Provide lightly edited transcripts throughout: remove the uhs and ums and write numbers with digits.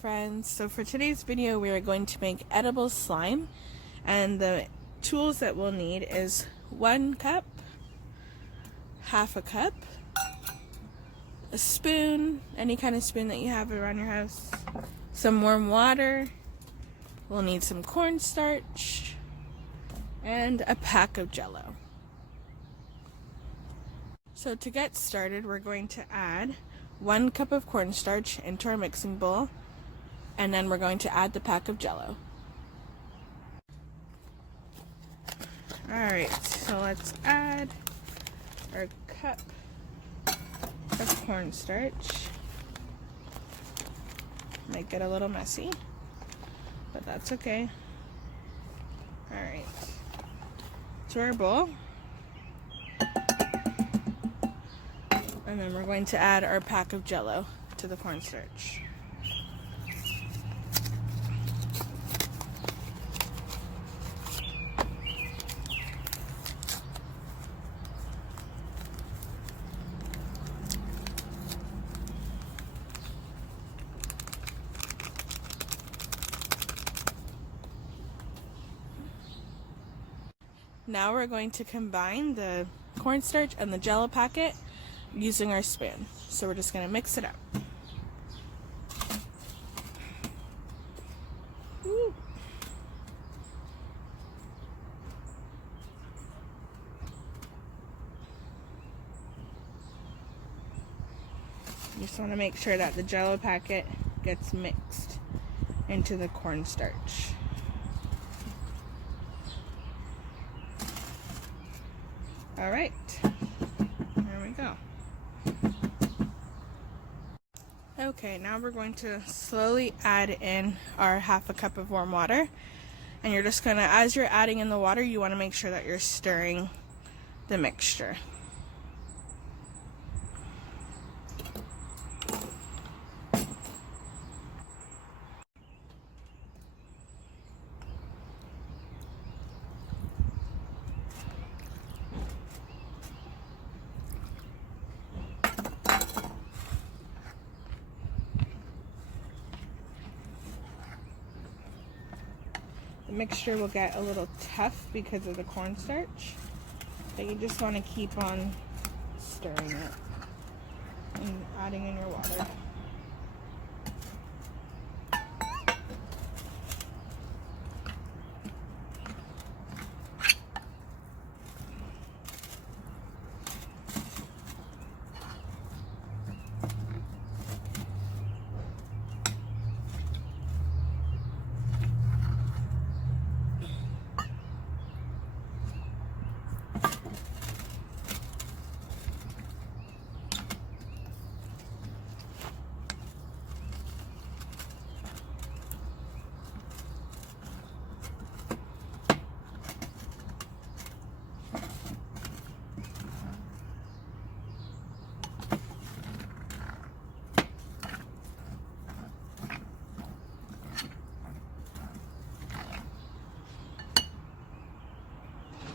friends, so for today's video we are going to make edible slime, and the tools that we'll need is 1 cup, half a cup, a spoon, any kind of spoon that you have around your house, some warm water, we'll need some cornstarch, and a pack of jello. So to get started, we're going to add 1 cup of cornstarch into our mixing bowl, and then we're going to add the pack of jello. Alright, so let's add our cup of cornstarch. Might get a little messy, but that's okay. Alright, to our bowl. And then we're going to add our pack of jello to the cornstarch. Now we're going to combine the cornstarch and the jello packet using our spoon. So we're just going to mix it up. Woo. You just want to make sure that the jello packet gets mixed into the cornstarch. All right, there we go. Okay, now we're going to slowly add in our half a cup of warm water, and you're just gonna, as you're adding in the water, you want to make sure that you're stirring the mixture. The mixture will get a little tough because of the cornstarch, but you just want to keep on stirring it and adding in your water.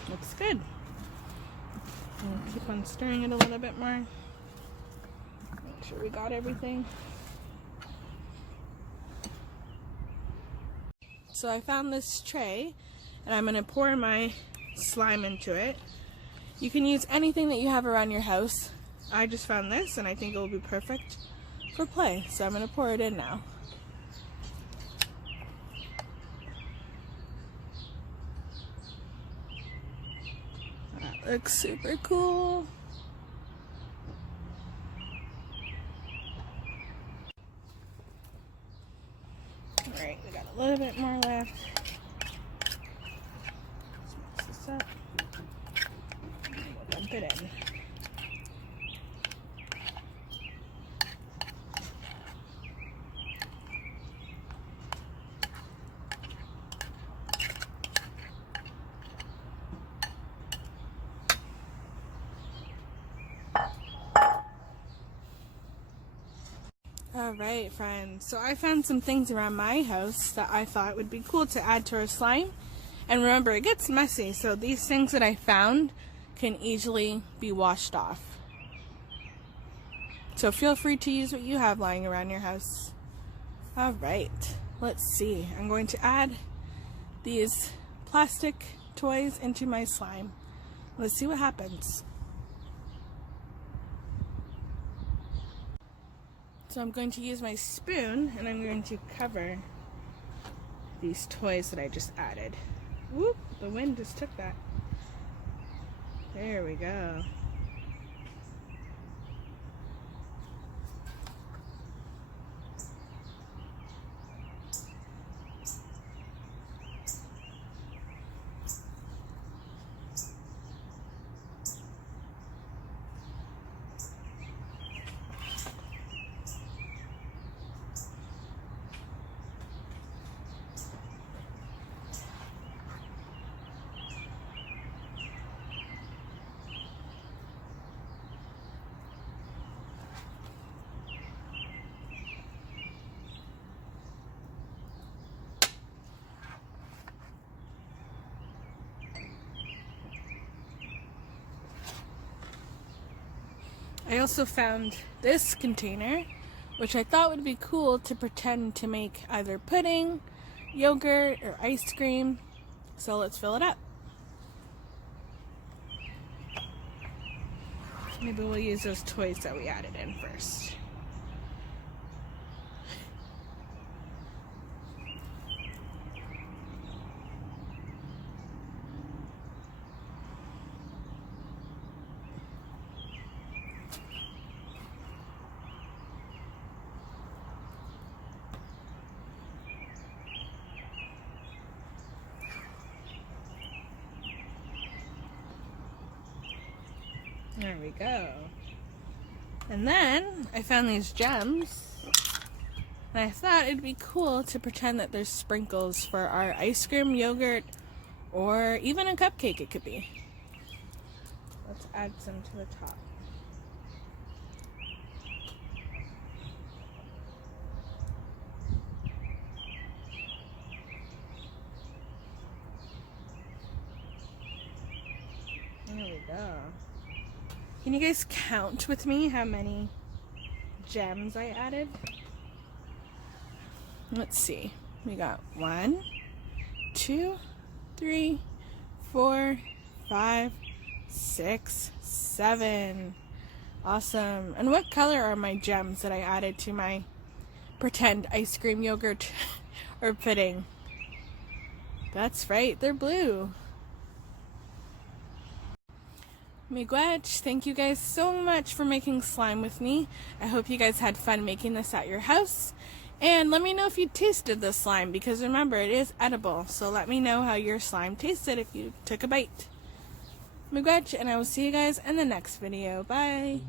Looks good. And keep on stirring it a little bit more. Make sure we got everything. So I found this tray, and I'm going to pour my slime into it. You can use anything that you have around your house. I just found this, and I think it will be perfect for play. So I'm going to pour it in now. Looks super cool. Alright, we got a little bit more left. Let's mix this up. We'll dump it in. Alright friends, so I found some things around my house that I thought would be cool to add to our slime. And remember, it gets messy, so these things that I found can easily be washed off. So feel free to use what you have lying around your house. Alright, let's see. I'm going to add these plastic toys into my slime. Let's see what happens. So I'm going to use my spoon and I'm going to cover these toys that I just added. Whoop, the wind just took that. There we go. I also found this container, which I thought would be cool to pretend to make either pudding, yogurt, or ice cream. So let's fill it up. Maybe we'll use those toys that we added in first. There we go. And then I found these gems. And I thought it'd be cool to pretend that there's sprinkles for our ice cream, yogurt, or even a cupcake it could be. Let's add some to the top. There we go. Can you guys count with me how many gems I added? Let's see. We got 1, 2, 3, 4, 5, 6, 7. Awesome. And what color are my gems that I added to my pretend ice cream, yogurt, or pudding? That's right, they're blue. Miigwech, thank you guys so much for making slime with me. I hope you guys had fun making this at your house. And let me know if you tasted the slime, because remember, it is edible. So let me know how your slime tasted if you took a bite. Miigwech, and I will see you guys in the next video. Bye!